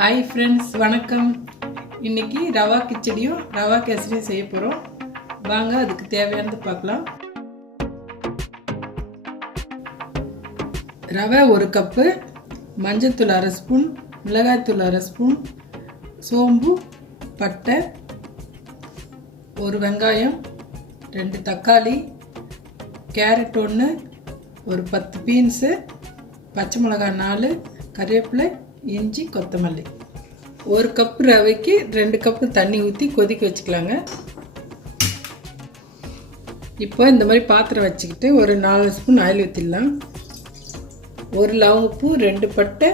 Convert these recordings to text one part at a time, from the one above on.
Hi friends, வணக்கம். இன்றைக்கி ரவா கிச்சடியும் ரவா கேசரியும் செய்ய போகிறோம். வாங்க அதுக்கு தேவையானது பார்க்கலாம். ரவை 1 கப்பு, மஞ்சள்தூள் 1/2 ஸ்பூன், மிளகாய்த்தூள் 1/2 ஸ்பூன், சோம்பு, பட்டை, 1 வெங்காயம், 2 தக்காளி, கேரட் 1, ஒரு 10 பீன்ஸு, பச்சை மிளகாய் 4, கறிவேப்பிலை, இஞ்சி, கொத்தமல்லி. 1 கப்பு ரவைக்கு 2 கப்பு தண்ணி ஊற்றி கொதிக்க வச்சுக்கலாங்க. இப்போ இந்த மாதிரி பாத்திரம் வச்சுக்கிட்டு ஒரு 4 ஸ்பூன் ஆயில் ஊற்றிடலாம். 1 லவங்கப்பூ, 2 பட்டை,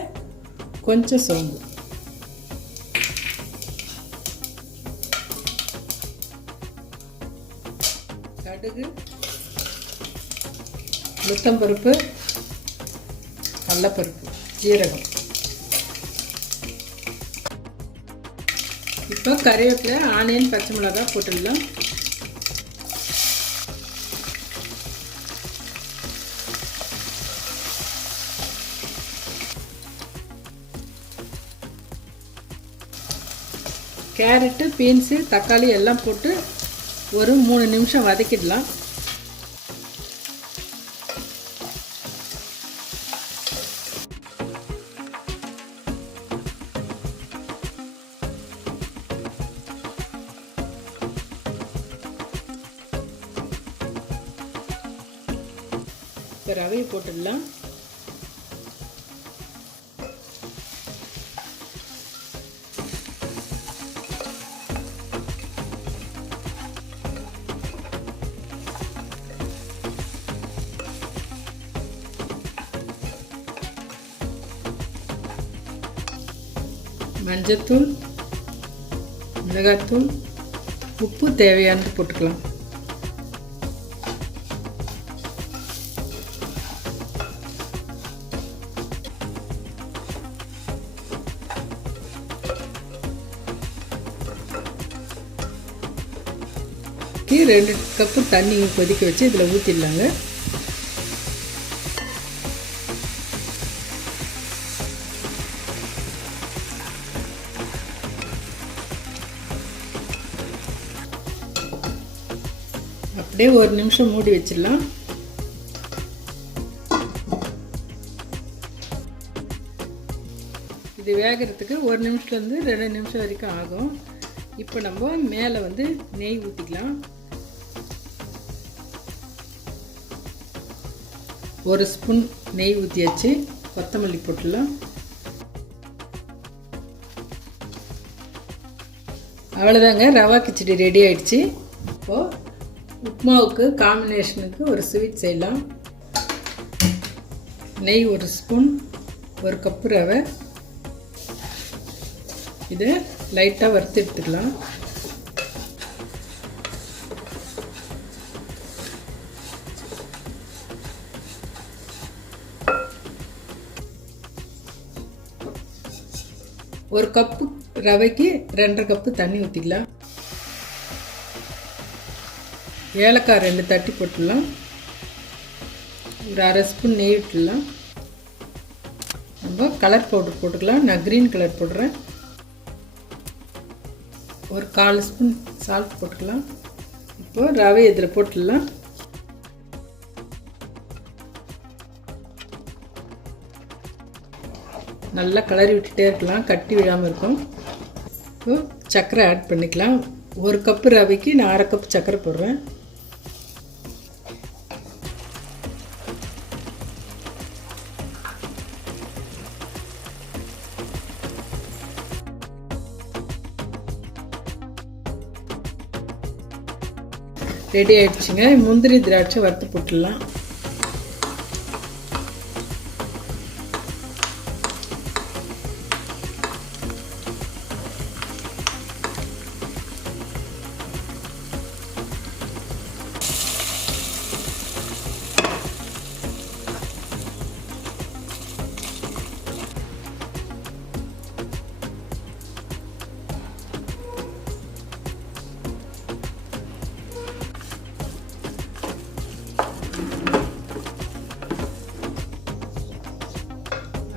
கொஞ்சம் சோம்பு, கடுகு, உளுத்தம்பருப்பு, கடலைப்பருப்பு, ஜீரகம். இப்போ கறிவேப்பிலை, ஆனியன், பச்சை மிளகாய் போட்டுடலாம். கேரட்டு, பீன்ஸு, தக்காளி எல்லாம் போட்டு ஒரு 3 நிமிஷம் வதக்கிடலாம். இப்போ ரவையை போட்டுடலாம். மஞ்சத்தூள், மிளகாய்த்தூள், உப்பு தேவையானது போட்டுக்கலாம். ஊற்றி 2 கப்பு தண்ணி கொதிக்க வச்சு இதில் ஊற்றிடலாங்க. அப்படியே 1 நிமிஷம் மூடி வச்சிடலாம். இது வேகிறதுக்கு 1 நிமிஷத்துலேருந்து 2 நிமிஷம் வரைக்கும் ஆகும். இப்போ நம்ம மேலே நெய் ஊற்றிக்கலாம். 1 ஸ்பூன் நெய் ஊற்றியாச்சு. கொத்தமல்லி போட்டுடலாம். அவ்வளோதாங்க, ரவா கிச்சடி ரெடி ஆயிடுச்சு. இப்போது உப்மாவுக்கு காம்பினேஷனுக்கு ஒரு ஸ்வீட் செய்யலாம். நெய் 1 ஸ்பூன், 1 கப்பு ரவை. இதை லைட்டாக வறுத்து எடுத்துக்கலாம். ஒரு கப்பு ரவைக்கு 2.5 கப்பு தண்ணி ஊற்றிக்கலாம். ஏலக்காய் 2 தட்டி போட்டுடலாம். ஒரு 1/2 ஸ்பூன் நெய் விட்டுடலாம். நம்ம கலர் பவுடர் போட்டுக்கலாம். நான் க்ரீன் கலர் போடுறேன். ஒரு 1/4 ஸ்பூன் சால்ட் போட்டுக்கலாம். இப்போது ரவை இதில் போட்டுடலாம். நல்லா கிளறி விட்டுட்டே இருக்கலாம், கட்டி விழாமல் இருக்கும். இப்போ சர்க்கரை ஆட் பண்ணிக்கலாம். 1 கப்பு ரவைக்கு நான் 1/2 கப்பு சர்க்கரை போடுறேன். ரெடி ஆயிடுச்சுங்க. முந்திரி, திராட்சை வறுத்து போட்டுடலாம்.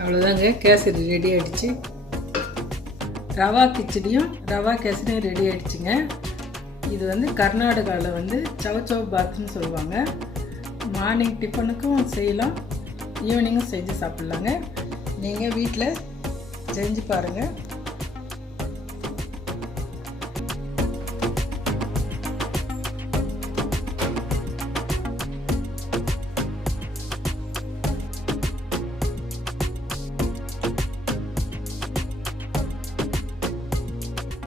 அவ்வளோதாங்க, கேசரி ரெடி ஆகிடுச்சு. ரவா கிச்சடியும் ரவா கேசரியும் ரெடி ஆகிடுச்சிங்க. இது வந்து கர்நாடகாவில் வந்து சவ் சவ் பாத்னு சொல்லுவாங்க. மார்னிங் டிஃபனுக்கும் செய்யலாம், ஈவினிங்கும் செஞ்சு சாப்பிட்லாங்க. நீங்கள் வீட்டில் செஞ்சு பாருங்கள்.